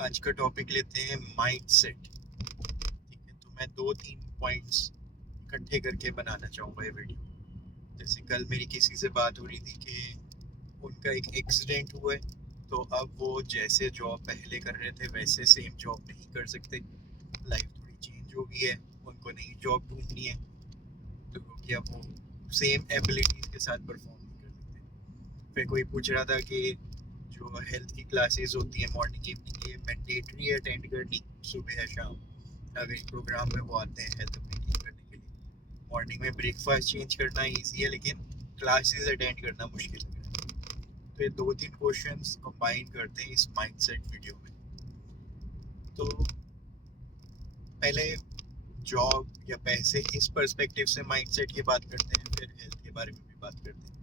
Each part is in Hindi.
आज का टॉपिक लेते हैं माइंडसेट। ठीक है, तो मैं 2-3 पॉइंट्स इकट्ठे करके बनाना चाहूँगा ये वीडियो। जैसे कल मेरी किसी से बात हो रही थी कि उनका एक एक्सीडेंट हुआ है, तो अब वो जैसे जॉब पहले कर रहे थे वैसे सेम जॉब नहीं कर सकते। लाइफ थोड़ी चेंज हो गई है, उनको नई जॉब ढूंढनी है, तो क्योंकि अब वो सेम एबिलिटीज के साथ परफॉर्म नहीं कर सकते। फिर कोई पूछ रहा था कि जो हेल्थ की क्लासेस होती है मॉर्निंग इवनिंग, ये मैंडेटरी है अटेंड करनी सुबह या शाम? अगर इस प्रोग्राम में वो आते हैं हेल्थ अपनी ठीक करने के लिए, मॉर्निंग में ब्रेकफास्ट चेंज करना ईजी है लेकिन क्लासेस अटेंड करना मुश्किल लग रहा है। तो ये 2-3 क्वेश्चंस कंबाइन करते हैं इस माइंडसेट वीडियो में। तो पहले जॉब या पैसे इस पर्सपेक्टिव से माइंडसेट की बात करते हैं, फिर हेल्थ के बारे में भी बात करते हैं।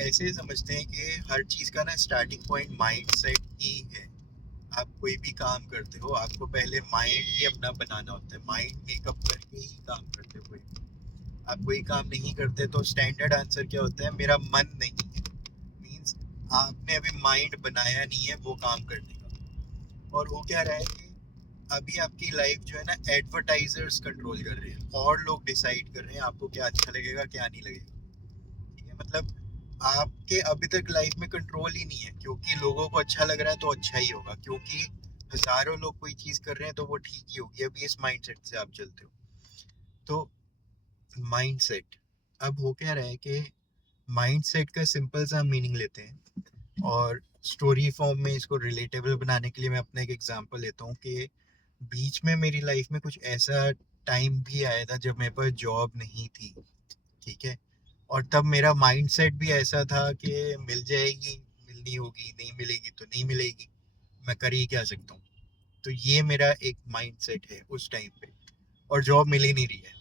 ऐसे समझते हैं कि हर चीज़ का ना स्टार्टिंग पॉइंट माइंडसेट ही है। आप कोई भी काम करते हो, आपको पहले माइंड ही अपना बनाना होता है। माइंड मेकअप करके ही काम करते हो। कोई आप कोई काम नहीं करते तो स्टैंडर्ड आंसर क्या होता है? मेरा मन नहीं है। मीन्स आपने अभी माइंड बनाया नहीं है वो काम करने का। और वो क्या रहा है कि अभी आपकी लाइफ जो है ना, एडवर्टाइजर्स कंट्रोल कर रहे हैं और लोग डिसाइड कर रहे हैं आपको क्या अच्छा लगेगा क्या नहीं लगेगा। ठीक है, मतलब आपके अभी तक लाइफ में कंट्रोल ही नहीं है, क्योंकि लोगों को अच्छा लग रहा है तो अच्छा ही होगा, क्योंकि हजारों लोग कोई चीज कर रहे हैं तो वो ठीक ही होगी। अभी इस माइंडसेट से आप चलते हो। तो माइंडसेट अब हो क्या रहा है कि माइंडसेट का सिंपल सा मीनिंग लेते हैं और स्टोरी फॉर्म में इसको रिलेटेबल बनाने के लिए मैं अपना एक एग्जांपल लेता हूँ कि बीच में मेरी लाइफ में कुछ ऐसा टाइम भी आया था जब मेरे पास जॉब नहीं थी। ठीक है, और तब मेरा माइंडसेट भी ऐसा था कि मिल जाएगी, मिलनी होगी, नहीं मिलेगी तो नहीं मिलेगी, मैं कर ही क्या सकता हूँ। तो ये मेरा एक माइंडसेट है उस टाइम पे। और जॉब मिल ही नहीं रही है।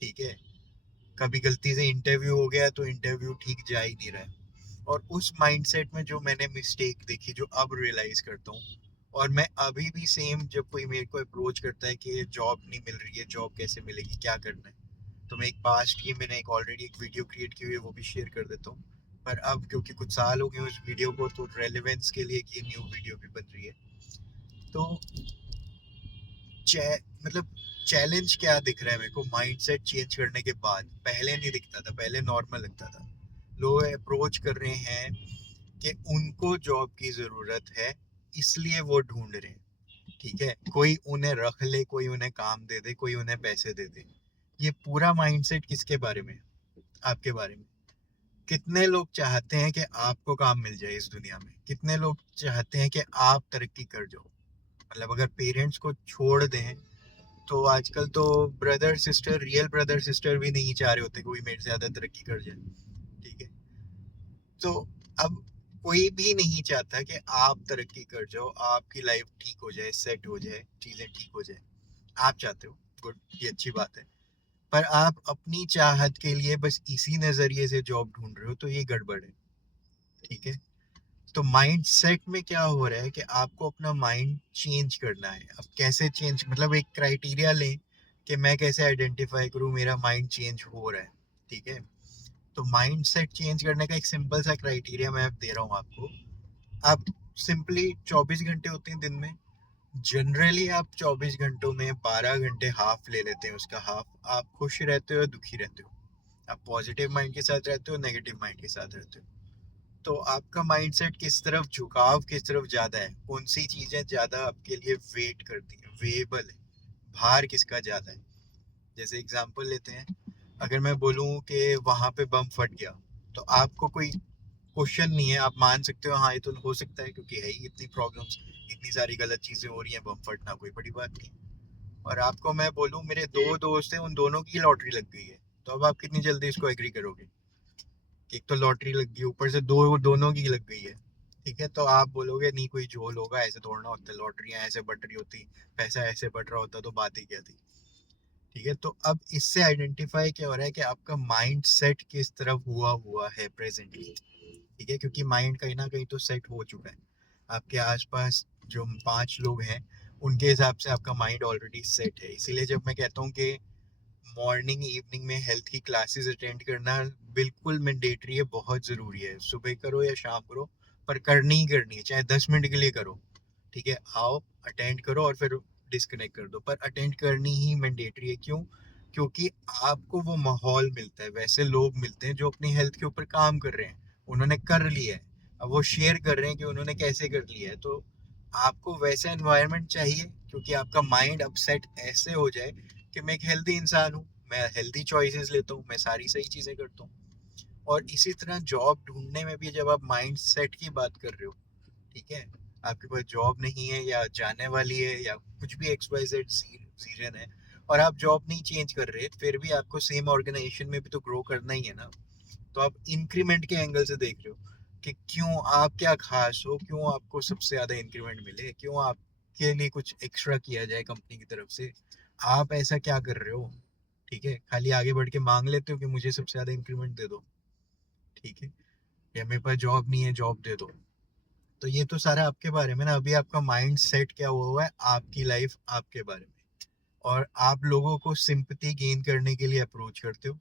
ठीक है, कभी गलती से इंटरव्यू हो गया तो इंटरव्यू ठीक जा ही नहीं रहा है। और उस माइंडसेट में जो मैंने मिस्टेक देखी, जो अब रियलाइज करता हूँ, और मैं अभी भी सेम, जब कोई मेरे को अप्रोच करता है कि जॉब नहीं मिल रही है, जॉब कैसे मिलेगी, क्या करना है, तो मैं एक पास्ट की मैंने एक ऑलरेडी एक वीडियो क्रिएट की हुई है वो भी शेयर कर देता हूँ। पर अब क्योंकि कुछ साल हो गए उस वीडियो को, तो रेलेवेंस के लिए ये न्यू वीडियो भी बन रही है। तो मतलब चैलेंज क्या दिख रहा है मेरे को माइंडसेट चेंज करने के बाद? पहले नहीं दिखता था, पहले नॉर्मल लगता था। लोग अप्रोच कर रहे हैं कि उनको जॉब की जरूरत है, इसलिए वो ढूंढ रहे हैं। ठीक है, कोई उन्हें रख ले, कोई उन्हें काम दे दे, कोई उन्हें पैसे दे दे। ये पूरा माइंडसेट किसके बारे में? आपके बारे में। कितने लोग चाहते हैं कि आपको काम मिल जाए इस दुनिया में? कितने लोग चाहते हैं कि आप तरक्की कर जाओ? मतलब अगर पेरेंट्स को छोड़ दें तो आजकल तो brother sister, real brother sister भी नहीं चाह रहे होते कोई मेरे से ज्यादा तरक्की कर जाए। ठीक है, तो अब कोई भी नहीं चाहता कि आप तरक्की कर जाओ, आपकी लाइफ ठीक हो जाए, सेट हो जाए, चीजें ठीक हो जाए। आप चाहते हो, गुड, ये अच्छी बात है। पर आप अपनी चाहत के लिए बस इसी नजरिए से जॉब ढूंढ रहे हो तो ये गड़बड़ है। ठीक है, तो माइंड सेट में क्या हो रहा है कि आपको अपना माइंड चेंज करना है। अब कैसे चेंज, मतलब एक क्राइटेरिया लें कि मैं कैसे आइडेंटिफाई करूं मेरा माइंड चेंज हो रहा है। ठीक है, तो माइंड सेट चेंज करने का एक सिंपल सा क्राइटेरिया मैं अब दे रहा हूँ आपको। आप सिंपली 24 घंटे होते हैं दिन में, जनरली आप 24 घंटों में 12 घंटे हाफ ले लेते हैं, उसका हाफ आप खुश रहते हो, दुखी रहते हो, आप पॉजिटिव माइंड के साथ रहते हो, नेगेटिव माइंड के साथ रहते हो। तो आपका माइंडसेट किस तरफ, झुकाव किस तरफ ज्यादा है, कौन सी चीजें ज्यादा आपके लिए वेट करती हैं, वेएबल है, भार किसका ज्यादा है? जैसे एग्जांपल लेते हैं, अगर मैं बोलूं कि वहां पे बम फट गया, तो आपको कोई क्वेश्चन नहीं है, आप मान सकते हो हाँ ये तो हो सकता है, क्योंकि है ही इतनी प्रॉब्लम्स, इतनी सारी गलत चीजें हो रही हैं, बम फटना कोई बड़ी बात नहीं। और आपको मैं बोलूं मेरे दो दोस्त हैं, उन दोनों की लॉटरी लग गई है, तो अब आप कितनी जल्दी इसको एग्री करोगे? एक तो लॉटरी लग गई, ऊपर से दोनों की लग गई है। ठीक है, तो आप बोलोगे नहीं कोई झोल होगा, ऐसे थोड़ा होता है, लॉटरियां ऐसे बट रही होती, पैसा ऐसे बट रहा होता तो बात ही क्या थी। ठीक है, तो अब इससे आइडेंटिफाई क्या हो रहा है कि आपका माइंड सेट किस तरफ हुआ हुआ है प्रेजेंटली। ठीक है, क्योंकि माइंड कहीं ना कहीं तो सेट हो चुका है। आपके आसपास जो 5 लोग हैं उनके हिसाब से आपका माइंड ऑलरेडी सेट है। इसीलिए जब मैं कहता हूँ कि मॉर्निंग इवनिंग में हेल्थ की क्लासेस अटेंड करना बिल्कुल मैंडेटरी है, बहुत ज़रूरी है, सुबह करो या शाम करो, पर करनी ही करनी है, चाहे 10 मिनट के लिए करो। ठीक है, आओ अटेंड करो और फिर डिस्कनेक्ट कर दो, पर अटेंड करनी ही मैंडेटरी है। क्यों? क्योंकि आपको वो माहौल मिलता है, वैसे लोग मिलते हैं जो अपनी हेल्थ के ऊपर काम कर रहे हैं, उन्होंने कर लिया है, अब वो शेयर कर रहे हैं कि उन्होंने कैसे कर लिया है। तो आपको वैसा एनवायरनमेंट चाहिए, क्योंकि आपका माइंड अपसेट ऐसे हो जाए कि मैं एक हेल्दी इंसान हूँ, मैं हेल्दी चॉइसेस लेता हूँ, मैं सारी सही चीज़ें करता हूँ। और इसी तरह जॉब ढूंढने में भी जब आप माइंड सेट की बात कर रहे हो, ठीक है, आपके पास जॉब नहीं है या जाने वाली है या कुछ भी एक्स वाई जेड रीजन है, और आप जॉब नहीं चेंज कर रहे, फिर भी आपको सेम ऑर्गेनाइजेशन में भी तो ग्रो करना ही है ना। तो आप इंक्रीमेंट के एंगल से देख रहे हो कि क्यों आप क्या खास हो, क्यों आपको सबसे ज्यादा इंक्रीमेंट मिले, क्यों आपके लिए कुछ एक्स्ट्रा किया जाए कंपनी की तरफ से, आप ऐसा क्या कर रहे हो। ठीक है, खाली आगे बढ़ के मांग लेते हो कि मुझे सबसे ज्यादा इंक्रीमेंट दे दो, ठीक है, या मेरे पास जॉब नहीं है, जॉब दे दो। तो ये तो सारा आपके बारे में ना, अभी आपका माइंड सेट क्या हुआ है, आपकी लाइफ आपके बारे में। और आप लोगों को सिंपैथी गेन करने के लिए अप्रोच करते हो,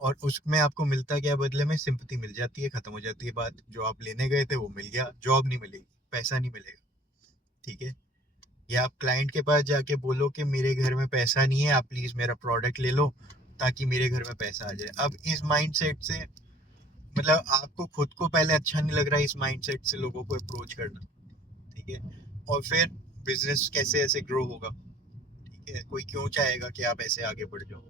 और उसमें आपको मिलता क्या बदले में? सिंपैथी मिल जाती है, खत्म हो जाती है बात। जो आप लेने गए थे वो मिल गया, जॉब नहीं मिलेगी, पैसा नहीं मिलेगा, ठीक है। या आप क्लाइंट के पास जाके बोलो कि मेरे घर में पैसा नहीं है, आप प्लीज मेरा प्रोडक्ट ले लो ताकि मेरे घर में पैसा आ जाए। अब इस माइंडसेट से, मतलब आपको खुद को पहले अच्छा नहीं लग रहा है इस माइंडसेट से लोगों को अप्रोच करना, ठीक है, और फिर बिजनेस कैसे ऐसे ग्रो होगा? ठीक है, कोई क्यों चाहेगा कि आप ऐसे आगे बढ़ जाओ?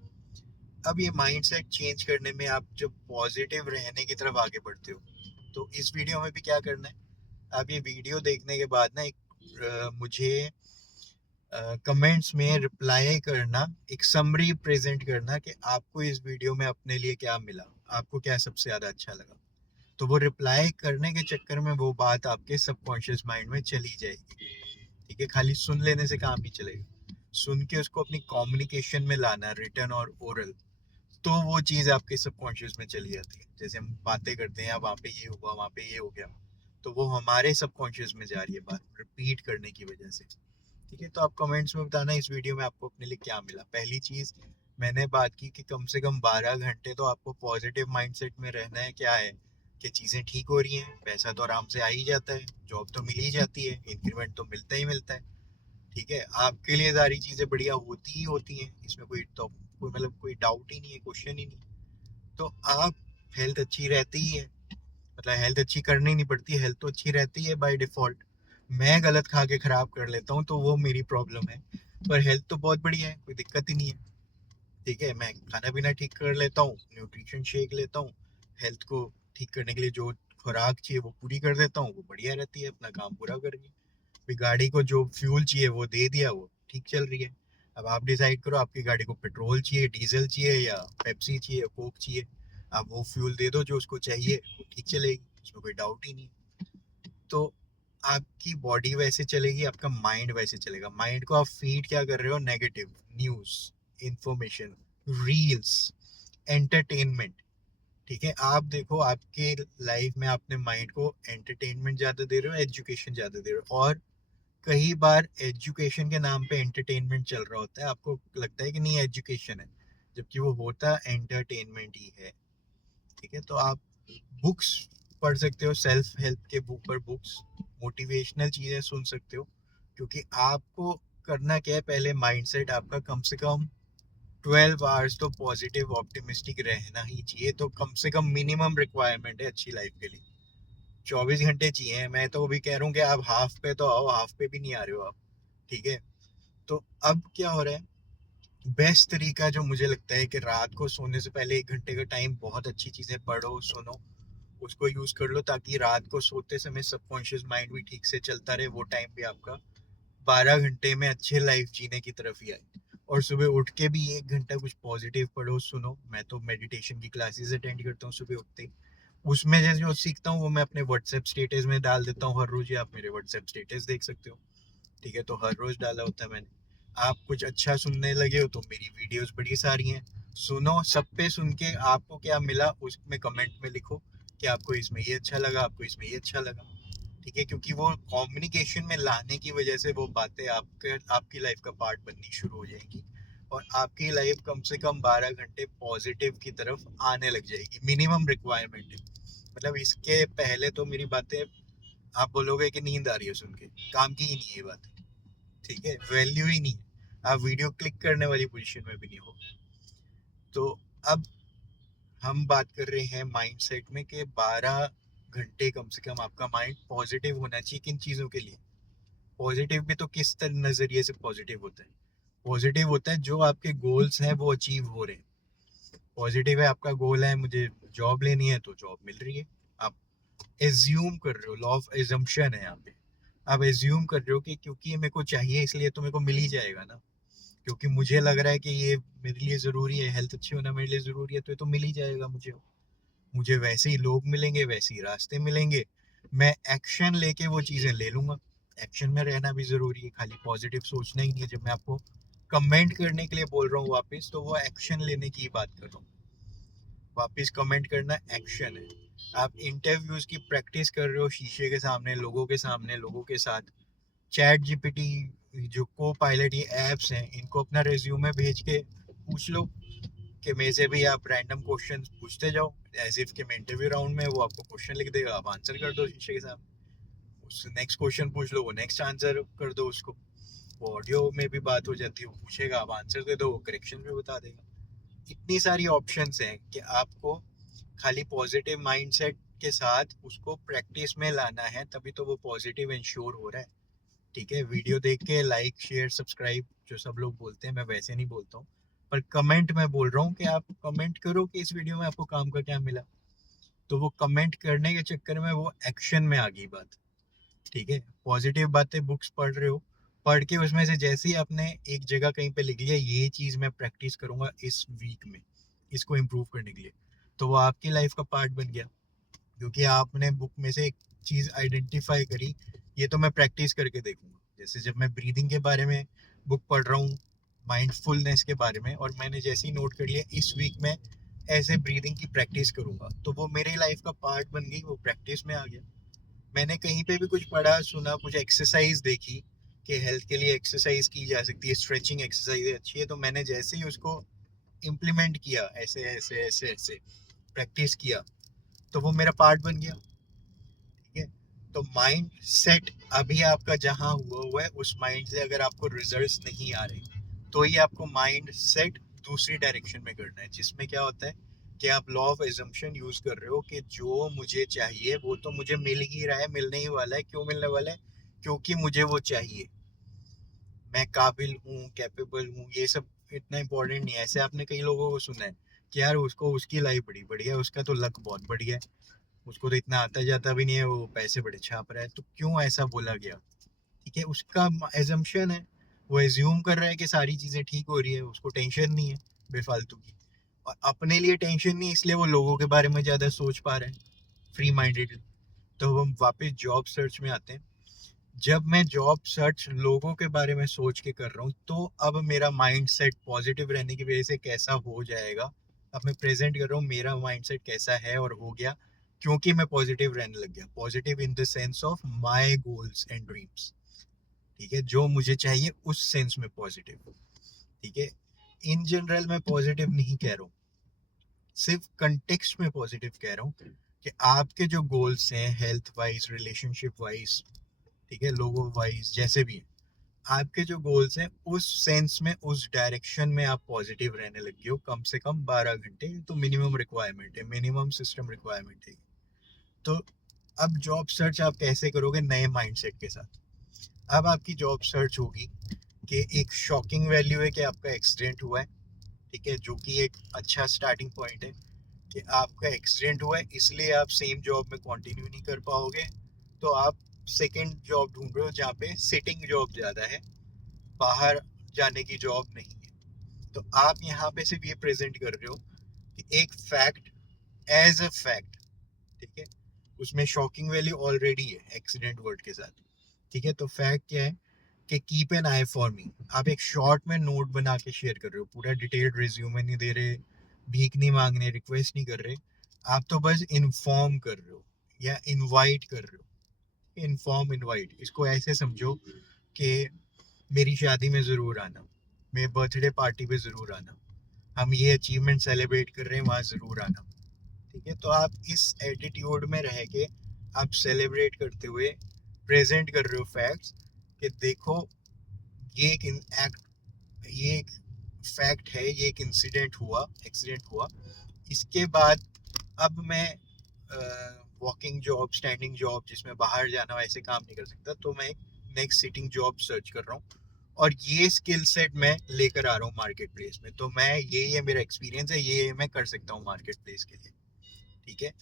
अब ये माइंडसेट चेंज करने में आप जब पॉजिटिव रहने की तरफ आगे बढ़ते हो, तो इस वीडियो में भी क्या करना है, आप ये वीडियो देखने के बाद ना एक मुझे कमेंट्स में रिप्लाई करना, एक समरी प्रेजेंट करना कि आपको इस वीडियो में अपने लिए क्या मिला, आपको क्या सबसे ज्यादा अच्छा लगा। तो वो रिप्लाई करने के चक्कर में वो बात आपके सबकॉन्शियस माइंड में चली जाएगी, ठीक है। खाली सुन लेने से काम नहीं चलेगा, सुन के उसको अपनी कम्युनिकेशन में लाना, रिटर्न और ओरल, तो वो चीज़ आपके सबकॉन्शियस में चली जाती है। जैसे हम बातें करते हैं, वहाँ पे ये हुआ, वहाँ पे ये हो गया, तो वो हमारे सबकॉन्शियस में जा रही है बात, रिपीट करने की वजह से। ठीक है, तो आप कमेंट्स में बताना इस वीडियो में आपको अपने लिए क्या मिला। पहली चीज़ मैंने बात की कि कम से कम 12 घंटे तो आपको पॉजिटिव माइंडसेट में रहना है। क्या है कि चीज़ें ठीक हो रही हैं, पैसा तो आराम से आ ही जाता है, जॉब तो मिल ही जाती है, इंक्रीमेंट तो मिलता ही मिलता है, ठीक है, आपके लिए सारी चीज़ें बढ़िया होती ही होती हैं, इसमें कोई मतलब कोई डाउट ही नहीं है, क्वेश्चन ही नहीं। तो आप, हेल्थ अच्छी रहती ही है, मतलब हेल्थ अच्छी करनी नहीं पड़ती, हेल्थ तो अच्छी रहती है बाय डिफॉल्ट। मैं गलत खा के खराब कर लेता हूँ तो वो मेरी प्रॉब्लम है, पर हेल्थ तो बहुत बढ़िया है, कोई दिक्कत ही नहीं है। ठीक है, मैं खाना पीना ठीक कर लेता हूँ, न्यूट्रिशन शेक लेता हूँ, हेल्थ को ठीक करने के लिए जो खुराक चाहिए वो पूरी कर देता हूँ, वो बढ़िया रहती है, अपना काम पूरा कर रही है। फिर गाड़ी को जो फ्यूल चाहिए वो दे दिया, वो ठीक चल रही है। अब आप डिसाइड करो, आपकी गाड़ी को पेट्रोल चाहिए, डीजल चाहिए, या पेप्सी चाहिए, कोक चाहिए। आप वो फ्यूल दे दो जो उसको चाहिए, वो ठीक चलेगी, उसमें कोई डाउट ही नहीं। तो आपकी बॉडी वैसे चलेगी, आपका माइंड वैसे चलेगा। माइंड को आप फीड क्या कर रहे हो? Negative news, information, reels, entertainment. ठीक है, आप देखो आपके लाइफ में आपने माइंड को एंटरटेनमेंट ज्यादा दे रहे हो, एजुकेशन ज्यादा दे रहे हो, और कई बार एजुकेशन के नाम पे एंटरटेनमेंट चल रहा होता है, आपको लगता है कि नहीं एजुकेशन है, जबकि वो होता एंटरटेनमेंट ही है। ठीक है, तो आप बुक्स पढ़ सकते हो, सेल्फ हेल्प के बुक पर बुक्स, मोटिवेशनल चीजें सुन सकते हो, क्योंकि आपको करना क्या है, पहले माइंडसेट आपका कम से कम 12 आवर्स तो पॉजिटिव ऑप्टिमिस्टिक रहना ही चाहिए। तो कम से कम मिनिमम रिक्वायरमेंट है अच्छी लाइफ के लिए, 24 घंटे चाहिए। मैं तो अभी कह रहा हूँ कि आप हाफ पे तो आओ, हाफ पे भी नहीं आ रहे हो आप, ठीक है। तो अब क्या हो रहा है, बेस्ट तरीका जो मुझे लगता है कि रात को सोने से पहले 1 घंटे का टाइम बहुत अच्छी चीजें पढ़ो, सुनो, उसको यूज कर लो, ताकि रात को सोते समय सबकॉन्शियस माइंड भी ठीक से चलता रहे, वो टाइम भी आपका 12 घंटे में अच्छे लाइफ जीने की तरफ ही आए। और सुबह उठ के भी 1 घंटा कुछ पॉजिटिव पढ़ो, सुनो। मैं तो मेडिटेशन की क्लासेस अटेंड करता हूँ सुबह उठते ही, उसमें जैसे जो सीखता हूँ वो मैं अपने व्हाट्सएप स्टेटस में डाल देता हूँ हर रोज, या आप मेरे व्हाट्सएप स्टेटस देख सकते हो, ठीक है, तो हर रोज डाला होता है मैंने। आप कुछ अच्छा सुनने लगे हो तो मेरी वीडियोस बड़ी सारी हैं, सुनो, सब पे सुन के आपको क्या मिला उसमें कमेंट में लिखो कि आपको इसमें ये अच्छा लगा, आपको इसमें ये अच्छा लगा, ठीक है, क्योंकि वो कम्युनिकेशन में लाने की वजह से वो बातें आपके आपकी लाइफ का पार्ट बननी शुरू हो जाएंगी, और आपकी लाइफ कम से कम 12 घंटे पॉजिटिव की तरफ आने लग जाएगी, मिनिमम रिक्वायरमेंट है। मतलब इसके पहले तो मेरी बातें आप बोलोगे कि नींद आ रही है सुन के, काम की ही नहीं है ये बात, ठीक है, वैल्यू ही नहीं है, आप वीडियो क्लिक करने वाली पोजीशन में भी नहीं हो। तो अब हम बात कर रहे हैं माइंडसेट में कि 12 घंटे कम से कम आपका माइंड पॉजिटिव होना चाहिए। किन चीज़ों के लिए पॉजिटिव? भी तो किस तरह नज़रिए से पॉजिटिव होता है? पॉजिटिव होता है जो आपके गोल्स हैं वो अचीव हो रहे हैं। पॉजिटिव है, आपका गोल है मुझे जॉब लेनी है तो जॉब मिल रही है, आप एज्यूम कर रहे हो, लॉ ऑफ एजम्पशन है यहाँ पे। आप एज्यूम कर रहे हो कि क्योंकि ये मेरे को चाहिए इसलिए तो मेरे को मिल ही जाएगा ना, क्योंकि मुझे लग रहा है कि ये मेरे लिए ज़रूरी है, हेल्थ अच्छी होना मेरे लिए ज़रूरी है, तो ये तो मिल ही जाएगा मुझे। मुझे वैसे ही लोग मिलेंगे, वैसे ही रास्ते मिलेंगे, मैं एक्शन लेके वो चीज़ें ले लूंगा। एक्शन में रहना भी ज़रूरी है, खाली पॉजिटिव सोचना ही नहीं है। जब मैं आपको कमेंट करने के लिए बोल रहा हूँ वापस, तो वो एक्शन लेने की बात कर रहा हूँ। वापस कमेंट करना एक्शन है। आप इंटरव्यूज की प्रैक्टिस कर रहे हो शीशे के सामने, लोगों के साथ। चैट जीपीटी, जो को पायलट ये एप्स हैं, इनको अपना रिज्यूमे भेज के पूछ लो कि मेरे से भी आप रैंडम क्वेश्चन पूछते जाओ, एज इफ कि मैं इंटरव्यू राउंड में, वो आपको क्वेश्चन लिख देगा, आप आंसर कर दो शीशे के सामने। उससे नेक्स्ट क्वेश्चन पूछ लो, वो नेक्स्ट आंसर कर दो उसको। वो ऑडियो में भी बात हो जाती है, वो पूछेगा, आप आंसर दे दो, वो करेक्शन भी बता देगा। इतनी सारी ऑप्शंस हैं कि आपको खाली पॉजिटिव माइंडसेट के साथ उसको प्रैक्टिस में लाना है, तभी तो वो पॉजिटिव इंश्योर हो रहा है। ठीक है, वीडियो देख के लाइक शेयर सब्सक्राइब जो सब लोग बोलते हैं, मैं वैसे नहीं बोलता हूँ, पर कमेंट मैं बोल रहा हूँ कि आप कमेंट करो कि इस वीडियो में आपको काम का क्या मिला। तो वो कमेंट करने के चक्कर में वो एक्शन में आ गई बात। ठीक है, पॉजिटिव बातें बुक्स पढ़ रहे हो, पढ़ के उसमें से जैसे ही आपने एक जगह कहीं पे लिख लिया ये चीज़ मैं प्रैक्टिस करूंगा इस वीक में, इसको इम्प्रूव करने के लिए, तो वो आपकी लाइफ का पार्ट बन गया, क्योंकि आपने बुक में से एक चीज़ आइडेंटिफाई करी, ये तो मैं प्रैक्टिस करके देखूंगा। जैसे जब मैं ब्रीदिंग के बारे में बुक पढ़ रहा हूँ, माइंडफुलनेस के बारे में, और मैंने जैसे ही नोट कर लिया इस वीक में ऐसे ब्रीदिंग की प्रैक्टिस करूंगा, तो वो मेरी लाइफ का पार्ट बन गई, वो प्रैक्टिस में आ गया। मैंने कहीं पे भी कुछ पढ़ा सुना, कुछ एक्सरसाइज देखी कि हेल्थ के लिए एक्सरसाइज की जा सकती है, स्ट्रेचिंग एक्सरसाइज अच्छी है, तो मैंने जैसे ही उसको इम्प्लीमेंट किया, ऐसे ऐसे ऐसे ऐसे प्रैक्टिस किया, तो वो मेरा पार्ट बन गया। ठीक है, तो माइंड सेट अभी आपका जहां हुआ हुआ है, उस माइंड से अगर आपको रिजल्ट्स नहीं आ रहे, तो ही आपको माइंड सेट दूसरी डायरेक्शन में करना है, जिसमें क्या होता है कि आप लॉ ऑफ एजम्पशन यूज कर रहे हो कि जो मुझे चाहिए वो तो मुझे मिल ही रहा है, मिलने ही वाला है। क्यों मिलने वाला है? क्योंकि मुझे वो चाहिए, मैं काबिल हूँ, कैपेबल हूँ, ये सब इतना इंपॉर्टेंट नहीं है। ऐसे आपने कई लोगों को सुना है कि यार उसको उसकी लाइफ बड़ी बढ़िया है, उसका तो लक बहुत बढ़िया है, उसको तो इतना आता जाता भी नहीं है, वो पैसे बड़े छाप रहा है। तो क्यों ऐसा बोला गया? ठीक है, उसका एजम्पशन है, वो एज्यूम कर रहा है कि सारी चीज़ें ठीक हो रही है, उसको टेंशन नहीं है बेफालतू की। और अपने लिए टेंशन नहीं, इसलिए वो लोगों के बारे में ज़्यादा सोच पा रहे हैं फ्री माइंडेड। तो हम वापस जॉब सर्च में आते हैं। जब मैं जॉब सर्च लोगों के बारे में सोच के कर रहा हूँ, तो अब मेरा माइंड सेट पॉजिटिव रहने की वजह से कैसा हो जाएगा, अब मैं प्रेजेंट कर रहा हूँ मेरा माइंड सेट कैसा है और हो गया, क्योंकि मैं पॉजिटिव रहने लग गया। Positive in the sense of my goals and dreams. ठीक है, जो मुझे चाहिए उस सेंस में पॉजिटिव। ठीक है, इन जनरल मैं पॉजिटिव नहीं कह रहा हूँ, सिर्फ कंटेक्स्ट में पॉजिटिव कह रहा हूँ कि आपके जो गोल्स हैं हेल्थ वाइज, रिलेशनशिप वाइज, ठीक है, लोगों वाइज, जैसे भी हैं, आपके जो गोल्स हैं उस सेंस में, उस डायरेक्शन में आप पॉजिटिव रहने लगे हो। कम से कम 12 घंटे तो मिनिमम रिक्वायरमेंट है, मिनिमम सिस्टम रिक्वायरमेंट है। तो अब जॉब सर्च आप कैसे करोगे? नए माइंडसेट के साथ। अब आपकी जॉब सर्च होगी कि एक शॉकिंग वैल्यू है कि आपका एक्सीडेंट हुआ है। ठीक है, जो कि एक अच्छा स्टार्टिंग पॉइंट है कि आपका एक्सीडेंट हुआ है इसलिए आप सेम जॉब में कंटिन्यू नहीं कर पाओगे, तो आप सेकंड जॉब ढूंढ रहे हो जहाँ पे सिटिंग जॉब ज़्यादा है, बाहर जाने की जॉब नहीं है। तो आप यहाँ पे सिर्फ ये प्रेजेंट कर रहे हो कि एक फैक्ट एज अ फैक्ट। ठीक है, उसमें शॉकिंग वैल्यू ऑलरेडी है एक्सीडेंट वर्ड के साथ। ठीक है, तो फैक्ट क्या है कि keep an I for me. आप एक शॉर्ट में नोट बना के शेयर कर रहे हो, पूरा डिटेल्ड रिज्यूमे नहीं दे रहे, भीख नहीं मांग रहे, रिक्वेस्ट नहीं कर रहे, आप तो बस इन्फॉर्म कर रहे हो या इनवाइट कर रहे हो। इन्फॉर्म इनवाइट, इसको ऐसे समझो कि मेरी शादी में ज़रूर आना, मेरे बर्थडे पार्टी पे ज़रूर आना, हम ये अचीवमेंट सेलिब्रेट कर रहे हैं वहाँ ज़रूर आना। ठीक है, तो आप इस एटीट्यूड में रह के आप सेलिब्रेट करते हुए प्रेजेंट कर रहे हो फैक्ट्स कि देखो ये एक ये एक फैक्ट है, ये एक एक्सीडेंट हुआ। इसके बाद अब मैं वॉकिंग जॉब, स्टैंडिंग जॉब जिसमें बाहर जाना वैसे काम नहीं कर सकता, तो मैं नेक्स्ट सिटिंग जॉब सर्च कर रहा हूँ और ये स्किल सेट मैं लेकर आ रहा हूँ मार्केट प्लेस में। तो मैं ये मेरा एक्सपीरियंस है, ये मैं कर सकता हूँ मार्केट प्लेस के लिए। ठीक है,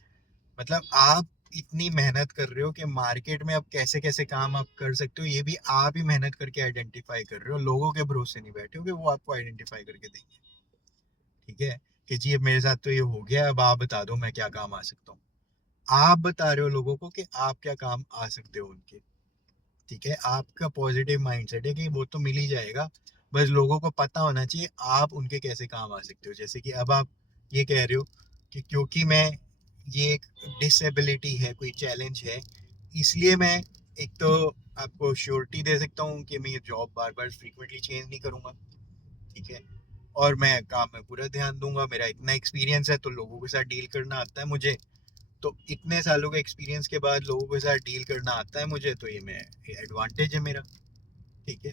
मतलब आप इतनी मेहनत कर रहे हो कि मार्केट में अब कैसे कैसे काम आप कर सकते हो, ये भी आप ही मेहनत करके आइडेंटिफाई कर रहे हो, लोगों के भरोसे नहीं बैठे हो कि वो आपको आइडेंटिफाई करके देंगे। ठीक है, कि जी अब मेरे साथ तो ये हो गया, अब आप बता दो मैं क्या काम आ सकता हूँ। आप बता रहे हो लोगों को कि आप क्या काम आ सकते हो उनके। ठीक है, आपका पॉजिटिव माइंडसेट है कि वो तो मिल ही जाएगा, बस लोगों को पता होना चाहिए आप उनके कैसे काम आ सकते हो। जैसे कि अब आप ये कह रहे हो कि क्योंकि मैं ये एक डिसेबिलिटी है, कोई चैलेंज है, इसलिए मैं एक तो आपको श्योरिटी दे सकता हूँ कि मैं ये जॉब बार बार फ्रीक्वेंटली चेंज नहीं करूंगा। ठीक है, और मैं काम में पूरा ध्यान दूंगा, मेरा इतना एक्सपीरियंस है तो लोगों के साथ डील करना आता है मुझे। तो इतने सालों के एक्सपीरियंस के बाद लोगों के साथ डील करना आता है मुझे, तो ये एडवांटेज है मेरा। ठीक है,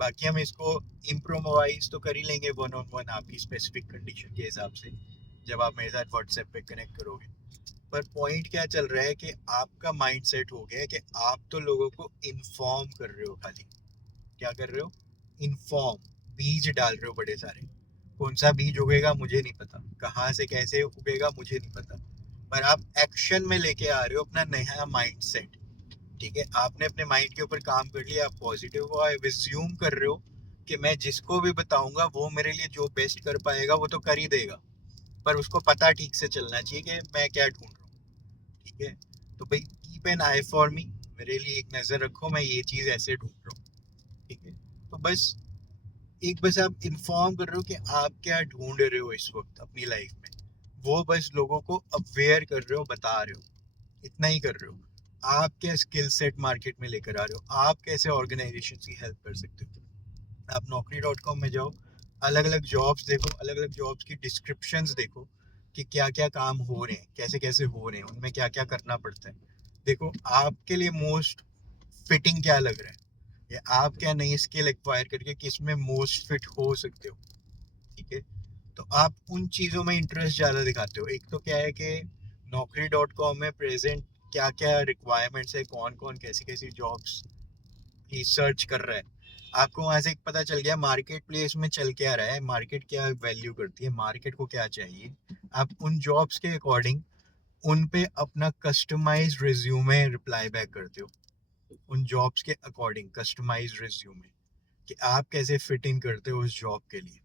बाकी हम इसको इम्प्रोवाइज तो कर ही लेंगे वन ऑन वन आपकी स्पेसिफिक कंडीशन के हिसाब से, जब आप मेरे साथ व्हाट्सएप पे कनेक्ट करोगे। पर पॉइंट क्या चल रहा है कि आपका माइंड सेट हो गया है कि आप तो लोगों को इन्फॉर्म कर रहे हो, खाली क्या कर रहे हो, इन्फॉर्म, बीज डाल रहे हो बड़े सारे। कौन सा बीज उगेगा मुझे नहीं पता, कहाँ से कैसे उगेगा मुझे नहीं पता, पर आप एक्शन में लेके आ रहे हो अपना नया माइंड सेट। ठीक है, आपने अपने माइंड के ऊपर काम कर लिया, आप पॉजिटिव हो, विज्यूम कर रहे हो कि मैं जिसको भी बताऊंगा वो मेरे लिए जो बेस्ट कर पाएगा वो तो कर ही देगा, पर उसको पता ठीक से चलना चाहिए कि मैं क्या ढूंढ रहा हूँ। ठीक है, तो भाई keep an I for me, मेरे लिए एक नजर रखो, मैं ये चीज ऐसे ढूंढ रहा हूँ। ठीक है, तो बस आप इन्फॉर्म कर रहे हो कि आप क्या ढूंढ रहे हो इस वक्त अपनी लाइफ में, वो बस लोगों को अवेयर कर रहे हो, बता रहे हो, इतना ही कर रहे हो। आप क्या स्किल सेट मार्केट में लेकर आ रहे हो, आप कैसे ऑर्गेनाइजेशन की हेल्प कर सकते हो। आप naukri.com में जाओ, अलग अलग जॉब्स देखो, अलग अलग जॉब्स की डिस्क्रिप्शंस देखो कि क्या क्या काम हो रहे हैं, कैसे कैसे हो रहे हैं, उनमें क्या क्या करना पड़ता है। देखो आपके लिए मोस्ट फिटिंग क्या लग रहा है, या आप क्या नई स्किल एक्वायर करके किस में मोस्ट फिट हो सकते हो। ठीक है, तो आप उन चीज़ों में इंटरेस्ट ज़्यादा दिखाते हो। एक तो क्या है कि naukri.com में प्रेजेंट क्या क्या रिक्वायरमेंट्स है, कौन कौन कैसी कैसी जॉब्स की सर्च कर रहा है, आपको वहां से एक पता चल गया मार्केट प्लेस में चल क्या रहा है, मार्केट क्या वैल्यू करती है, मार्केट को क्या चाहिए। आप उन जॉब्स के अकॉर्डिंग उन पे अपना कस्टमाइज रिज्यूमे रिप्लाई बैक करते हो, उन जॉब्स के अकॉर्डिंग कस्टमाइज रिज्यूमे, कि आप कैसे फिट इन करते हो उस जॉब के लिए।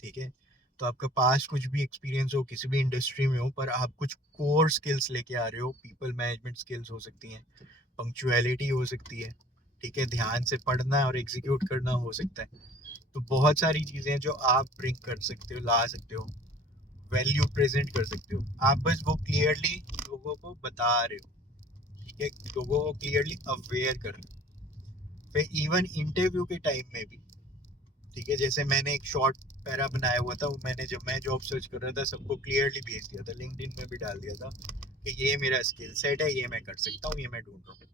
ठीक है, तो आपका पास कुछ भी एक्सपीरियंस हो, किसी भी इंडस्ट्री में हो, पर आप कुछ कोर स्किल्स लेके आ रहे हो, पीपल मैनेजमेंट स्किल्स हो सकती हैं, पंक्चुअलिटी हो सकती है, ठीक है, ध्यान से पढ़ना और एग्जीक्यूट करना हो सकता है। तो बहुत सारी चीज़ें जो आप ब्रिंग कर सकते हो, ला सकते हो, वैल्यू प्रेजेंट कर सकते हो, आप बस वो क्लियरली लोगों को बता रहे हो। ठीक है, लोगों को क्लियरली अवेयर कर रहे हो। फिर इवन इंटरव्यू के टाइम में भी, ठीक है, जैसे मैंने एक शॉर्ट पैरा बनाया हुआ था, वो मैंने जब मैं जॉब सर्च कर रहा था सबको क्लियरली भेज दिया था, लिंक्डइन में भी डाल दिया था कि ये मेरा स्किल सेट है, ये मैं कर सकता हूँ, ये मैं ढूंढ रहा हूँ।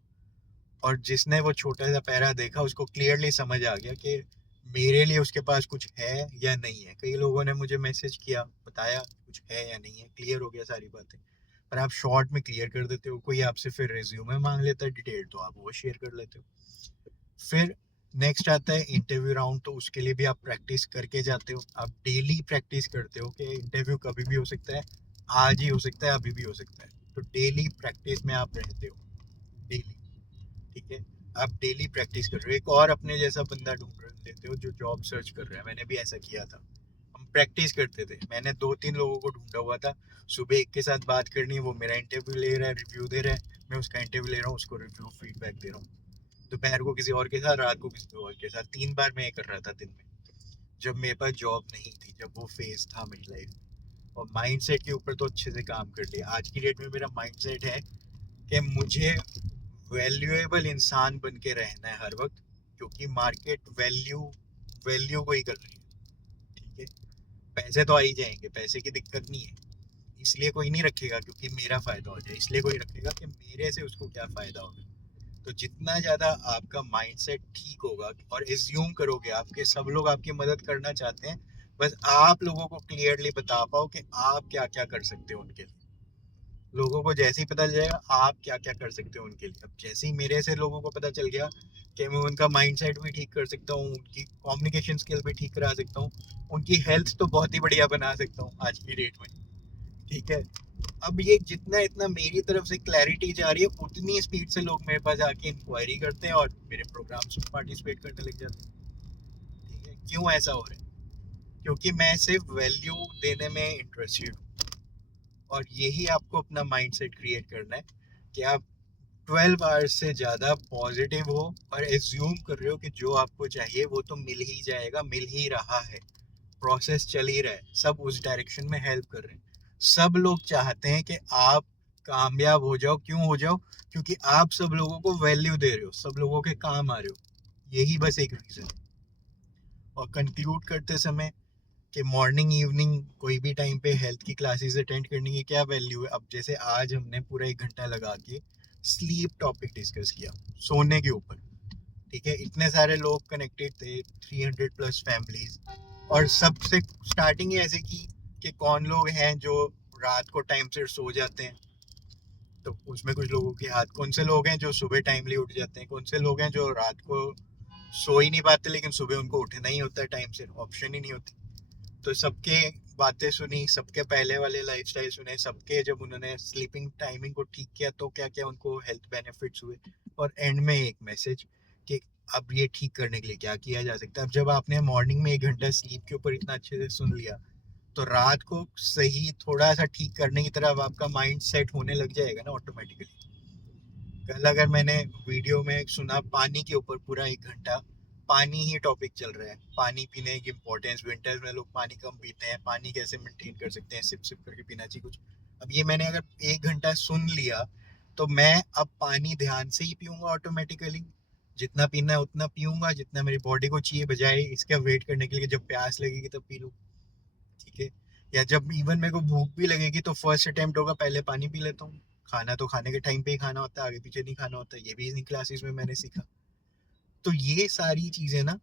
और जिसने वो छोटा सा पैरा देखा उसको क्लियरली समझ आ गया कि मेरे लिए उसके पास कुछ है या नहीं है। कई लोगों ने मुझे मैसेज किया, बताया कुछ है या नहीं है, क्लियर हो गया सारी बातें। पर आप शॉर्ट में क्लियर कर देते हो, कोई आपसे फिर रिज्यूमे मांग लेता है डिटेल, तो आप वो शेयर कर लेते हो। फिर नेक्स्ट आता है इंटरव्यू राउंड, तो उसके लिए भी आप प्रैक्टिस करके जाते हो, आप डेली प्रैक्टिस करते हो कि इंटरव्यू कभी भी हो सकता है, आज ही हो सकता है, अभी भी हो सकता है। तो डेली प्रैक्टिस में आप रहते हो, डेली। ठीक है, आप डेली प्रैक्टिस कर रहे हो, एक और अपने जैसा बंदा ढूंढ लेते हो जो जॉब सर्च कर रहा है। मैंने भी ऐसा किया था, हम प्रैक्टिस करते थे, मैंने 2-3 लोगों को ढूंढा हुआ था। सुबह एक के साथ बात करनी है, वो मेरा इंटरव्यू ले रहा है, रिव्यू दे रहा है, मैं उसका इंटरव्यू ले रहा हूँ, उसको रिव्यू फीडबैक दे रहा हूँ। दोपहर को किसी और के साथ, रात को किसी और के साथ, 3 बार मैं ये कर रहा था दिन में, जब मेरे पास जॉब नहीं थी, जब वो फेज था मेरी लाइफ में। और माइंडसेट के ऊपर तो अच्छे से काम कर लिया। आज की डेट में मेरा माइंडसेट है कि मुझे वैल्यूएबल इंसान बन के रहना है हर वक्त, क्योंकि मार्केट वैल्यू वैल्यू को ही कर रही है। ठीक है, पैसे तो आ ही जाएंगे, पैसे की दिक्कत नहीं है, इसलिए कोई नहीं रखेगा क्योंकि मेरा फायदा हो जाए, इसलिए कोई रखेगा कि मेरे से उसको क्या फायदा होगा। तो जितना ज्यादा आपका माइंडसेट ठीक होगा और एज्यूम करोगे आपके सब लोग आपकी मदद करना चाहते हैं, बस आप लोगों को क्लियरली बता पाओ कि आप क्या क्या कर सकते हो उनके लिए। लोगों को जैसे ही पता चल जाएगा आप क्या क्या कर सकते हो उनके लिए। अब जैसे ही मेरे से लोगों को पता चल गया कि मैं उनका माइंडसेट भी ठीक कर सकता हूँ, उनकी कम्युनिकेशन स्किल भी ठीक करा सकता हूँ, उनकी हेल्थ तो बहुत ही बढ़िया बना सकता हूँ आज की डेट में। ठीक है, अब ये जितना इतना मेरी तरफ से क्लैरिटी जा रही है, उतनी स्पीड से लोग मेरे पास आके इंक्वायरी करते हैं और मेरे प्रोग्राम्स में पार्टिसिपेट करने लग जाते हैं। ठीक है, क्यों ऐसा हो रहा है? क्योंकि मैं सिर्फ वैल्यू देने में इंटरेस्टेड हूँ। और यही आपको अपना माइंडसेट क्रिएट करना है कि आप 12 आवर्स से ज़्यादा पॉजिटिव हो और एज्यूम कर रहे हो कि जो आपको चाहिए वो तो मिल ही जाएगा, मिल ही रहा है, प्रोसेस चल ही रहा है, सब उस डायरेक्शन में हेल्प कर रहे हैं। सब लोग चाहते हैं कि आप कामयाब हो जाओ। क्यों हो जाओ? क्योंकि आप सब लोगों को वैल्यू दे रहे हो, सब लोगों के काम आ रहे हो। यही बस एक रीज़न है। और कंक्लूड करते समय कि मॉर्निंग इवनिंग कोई भी टाइम पे हेल्थ की क्लासेस अटेंड करने की क्या वैल्यू है। अब जैसे आज हमने पूरा 1 घंटा लगा के स्लीप टॉपिक डिस्कस किया, सोने के ऊपर। ठीक है, इतने सारे लोग कनेक्टेड थे, 300 प्लस फैमिलीज। और सबसे स्टार्टिंग ही ऐसे की कि कौन लोग हैं जो रात को टाइम से सो जाते हैं। तो उसमें कुछ लोगों के हाथ, कौन से लोग हैं जो सुबह टाइमली उठ जाते हैं, कौन से लोग हैं जो रात को सो ही नहीं पाते लेकिन सुबह उनको उठना ही होता है टाइम से, ऑप्शन ही नहीं होती। तो सबके बातें सुनी, सबके पहले वाले लाइफस्टाइल सुने, सबके जब उन्होंने स्लीपिंग टाइमिंग को ठीक किया तो क्या क्या उनको हेल्थ बेनिफिट्स हुए। और एंड में एक मैसेज कि अब ये ठीक करने के लिए क्या किया जा सकता है। अब जब आपने मॉर्निंग में 1 घंटा स्लीप के ऊपर इतना अच्छे से सुन लिया तो रात को सही थोड़ा सा ठीक करने की तरफ आपका माइंड सेट होने लग जाएगा ना ऑटोमेटिकली। कल अगर मैंने वीडियो में सुना पानी के ऊपर पूरा 1 घंटा, पानी ही टॉपिक चल रहा है, पानी पीने की इम्पोर्टेंस, विंटर्स में लोग पानी कम पीते हैं, पानी कैसे मेंटेन कर सकते हैं, सिप सिप करके पीना चाहिए कुछ। अब ये मैंने अगर 1 घंटा सुन लिया तो मैं अब पानी ध्यान से ही पीऊंगा ऑटोमेटिकली। जितना पीना है उतना पीऊंगा जितना मेरी बॉडी को चाहिए, बजाय इसका वेट करने के लिए जब प्यास लगेगी तब पी लूँ। ठीक है, या जब इवन मेरे को भूख भी लगेगी तो फर्स्ट अटेम्प्ट होगा पहले पानी पी लेता हूँ। खाना तो खाने के टाइम पे ही खाना होता है, आगे पीछे नहीं खाना होता, ये भी इन्हीं क्लासेस में मैंने सीखा। तो ये सारी चीजें ना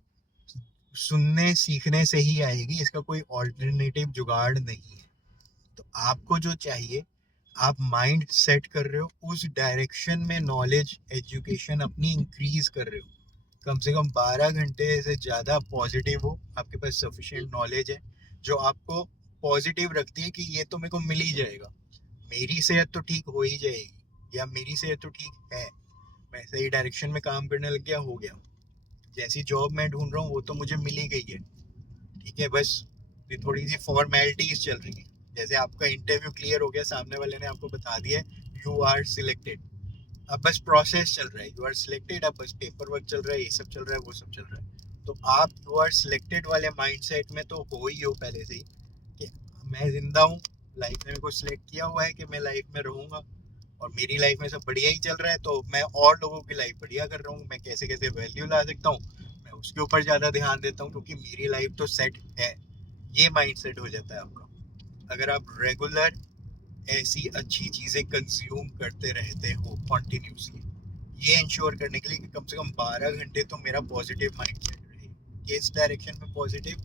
सुनने सीखने से ही आएगी, इसका कोई ऑल्टरनेटिव जुगाड़ नहीं है। तो आपको जो चाहिए, आप माइंड सेट कर रहे हो उस डायरेक्शन में, नॉलेज एजुकेशन अपनी इंक्रीज कर रहे हो, कम से कम 12 घंटे से ज़्यादा पॉजिटिव हो, आपके पास सफिशिएंट नॉलेज है जो आपको पॉजिटिव रखती है कि ये तो मेरे को मिल ही जाएगा, मेरी सेहत तो ठीक हो ही जाएगी, या मेरी सेहत तो ठीक है, मैं सही डायरेक्शन में काम करने लग गया, हो गया। जैसी जॉब मैं ढूंढ रहा हूँ वो तो मुझे मिल ही गई है। ठीक है, बस ये थोड़ी सी फॉर्मेलिटीज चल रही है। जैसे आपका इंटरव्यू क्लियर हो गया, सामने वाले ने आपको बता दिया यू आर सिलेक्टेड, अब बस प्रोसेस चल रहा है, यू आर सिलेक्टेड, अब बस पेपर वर्क चल रहा है, ये सब चल रहा है, वो सब चल रहा है। तो आप यू आर सिलेक्टेड वाले माइंडसेट में तो हो ही हो पहले से ही कि मैं जिंदा हूँ, लाइफ ने मेरे को सिलेक्ट किया हुआ है कि मैं लाइफ में रहूंगा और मेरी लाइफ में सब बढ़िया ही चल रहा है, तो मैं और लोगों की लाइफ बढ़िया कर रहा हूँ, मैं कैसे कैसे वैल्यू ला सकता हूँ मैं उसके ऊपर ज्यादा ध्यान देता हूँ क्योंकि मेरी लाइफ तो सेट है। ये माइंडसेट हो जाता है आपका अगर आप रेगुलर ऐसी अच्छी चीजें कंज्यूम करते रहते हो कॉन्टिन्यूसली। ये इंश्योर करने के लिए कि कम से कम 12 घंटे तो मेरा पॉजिटिव माइंड सेट रहे, कि इस डायरेक्शन में पॉजिटिव,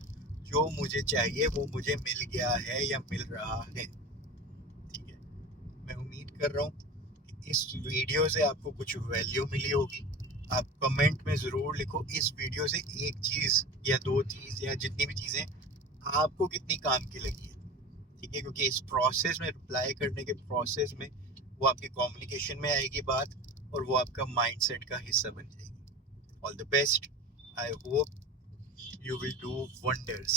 जो मुझे चाहिए वो मुझे मिल गया है या मिल रहा है। ठीक है, मैं उम्मीद कर रहा हूँ कि इस वीडियो से आपको कुछ वैल्यू मिली होगी। आप कमेंट में ज़रूर लिखो इस वीडियो से एक चीज़ या दो चीज़ या जितनी भी चीज़ें आपको कितनी काम की लगी है। ठीक है, क्योंकि इस प्रोसेस में, रिप्लाई करने के प्रोसेस में, वो आपकी कम्युनिकेशन में आएगी बात और वो आपका माइंडसेट का हिस्सा बन जाएगी। All the best, I hope you will do wonders.